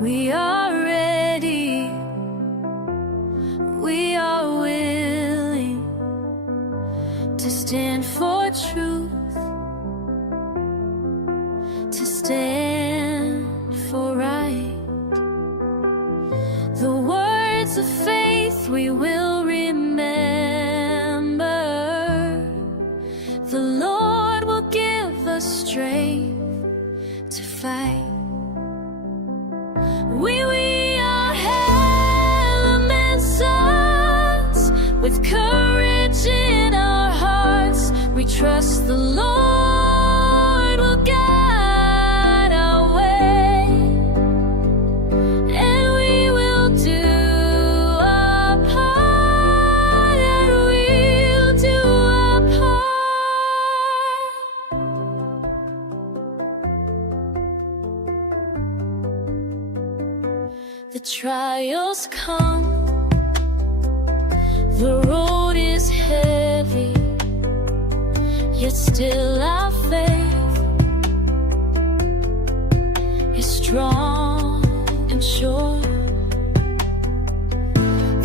We are ready, we are willing to stand for truth, to stand for right. The words of faith we will remember. The Lord will give us strength to fight. We are helamans sons with courage in our hearts. We trust the Lord will guide our way, and we will do our part, and we'll do our part. The trials come, the road is heavy, yet still our faith is strong and sure.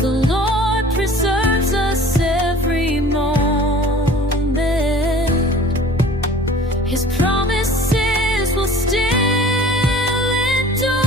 The Lord preserves us every moment. His promises will still endure.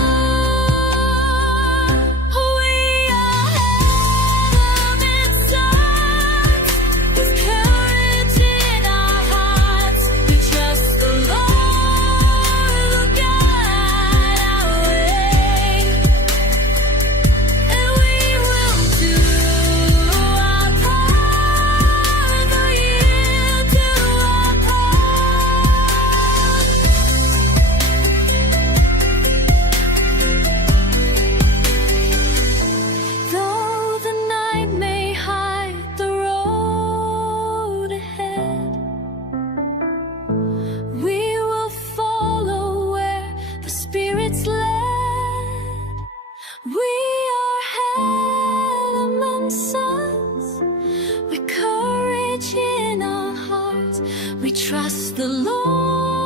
We are helamans sons with courage in our hearts. We trust the Lord.